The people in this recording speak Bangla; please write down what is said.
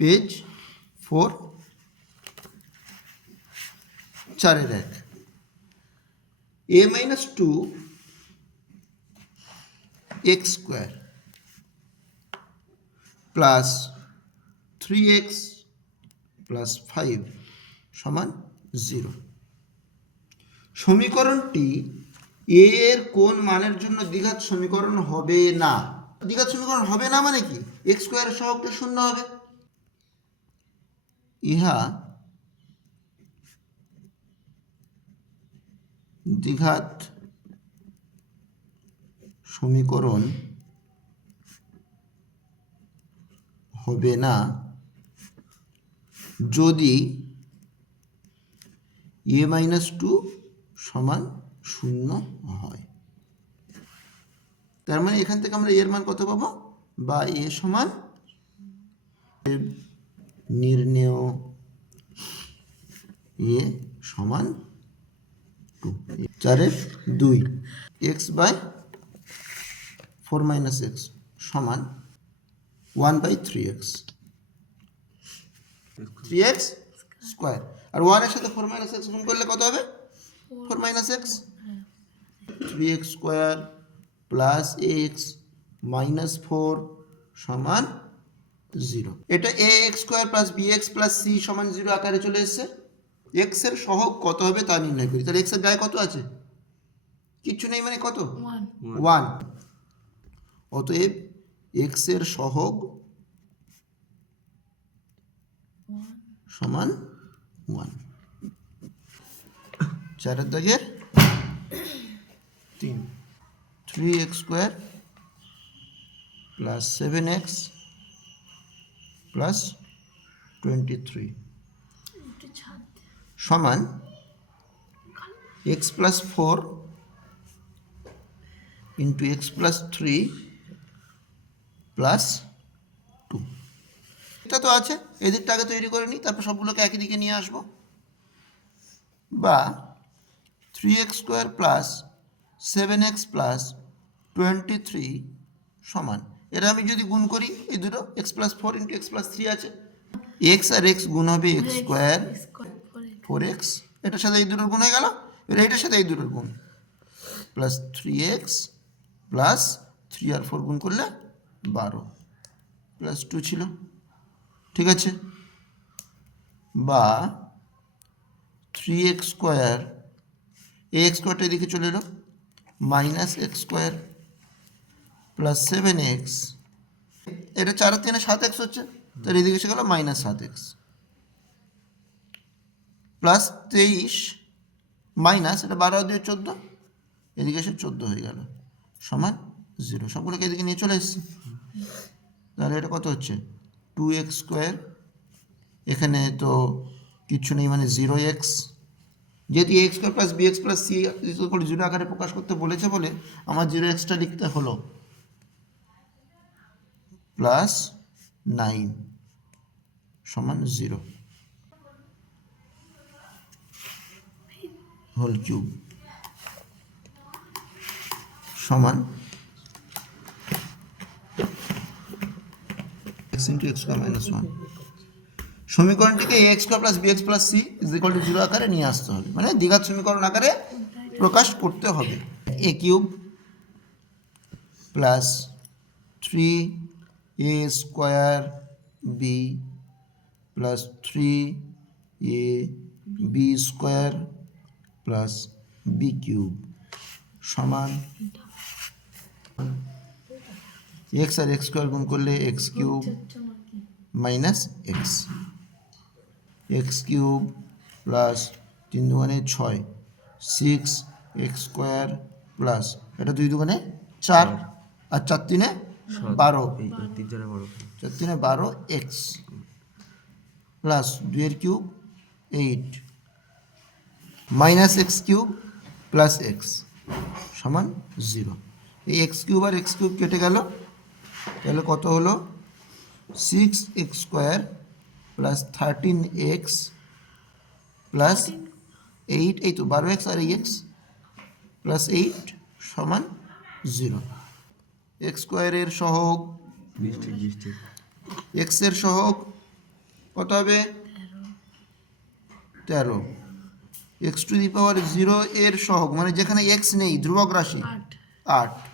Page 4 4 a minus 2 x square plus 3x plus 5 সমান 0। সমীকরণটি a এর কোন মানের জন্য দ্বিঘাত সমীকরণ হবে না। দ্বিঘাত সমীকরণ হবে না মানে কি, x স্কয়ারের সহগটা শূন্য হবে। ইহা দ্বিঘাত সমীকরণ হবে না যদি a মাইনাস 2 সমান 0 হয়। তার মানে এখান থেকে আমরা এর মান কত পাবো, বা a সমান নির্ণেয় a সমান 2 4 2 x বাই 4 মাইনাস x সমান 1 বাই 3x স্কোয়ার। আর 1 এর সাথে 4 মাইনাস x গুণ করলে কত হবে, 4 minus x 3x square plus x minus 4 সমান 0। এটা ax square plus bx plus c সমান 0 আকারে চলে এসেছে। x এর সহগ কত হবে তা নির্ণয় করি। তাহলে x এর গায়ে কত আছে, কিচ্ছু নেই, মানে কত 1। অতএব x এর সহগ সমান 1। 4 এর দাগের 3 3x square plus 7x plus 23 সমান x plus 4 into x plus 3 plus 2। এটা তো আছে, এদিকটা আগে তৈরি করে নিই, তারপর সবগুলোকে একই দিকে নিয়ে আসবো। বা 3x square plus 7x plus 23 সমান, এটা আমি যদি গুণ করি এই দুটো x plus 4 into x plus 3 আছে, x আর x গুণ হবে x স্কোয়ার 4x, এটার সাথে এই দুটোর গুণ হয়ে গেল, এবার এইটার সাথে এই দুটোর গুণ প্লাস 3x প্লাস 3 আর 4 গুণ করলে 12 প্লাস 2 ছিল, ঠিক আছে। বা 3x স্কোয়ার ax স্কোয়ারটা এদিকে চলে এলো minus x square plus 7x, এটা 4 আর 3 7x হচ্ছে, তাহলে এদিকে এসে গেল মাইনাস 7x প্লাস 23 মাইনাস এটা 12 আর 2 14, এদিকে এসে 14 হয়ে গেল সমান 0। সবগুলোকে এদিকে নিয়ে চলে এসেছি, তাহলে এটা কত হচ্ছে 2x স্কোয়ার, এখানে তো কিচ্ছু নেই মানে 0x, যেহেতু a square plus bx plus c 0 আকারে প্রকাশ করতে বলেছে বলে আমার 0xটা লিখতে হলো, প্লাস 9 সমান 0 হোল কিউব সমান x into x square minus 1। সমীকরণটিকে a square plus bx plus c is equal to 0 আকারে নিয়ে আসতে হবে, মানে দ্বিঘাত সমীকরণ আকারে প্রকাশ করতে হবে। a cube plus 3a square b plus 3ab square plus b cube সমান x আর x স্কোয়ার গুণ করলে x cube minus x, x cube plus 3 দুগুণে 6 6 এক্স স্কোয়ার প্লাস এটা 2 দুগুণে 4 আর 4 তিনে 12, 4 তিনে 12 এক্স প্লাস 2 এর cube 8 minus x cube plus x সমান 0। এই এক্স কিউব আর এক্স কিউব কেটে গেল, তাহলে কত হলো 6x square plus 13x plus 8, এই তো 12x আর এই x প্লাস 8 সমান 0। এক্স স্কোয়ারের সহগ x এর সহগ কত হবে 13। এক্স টু দি পাওয়ার 0 এর সহগ মানে যেখানে এক্স নেই ধ্রুবক রাশি 8।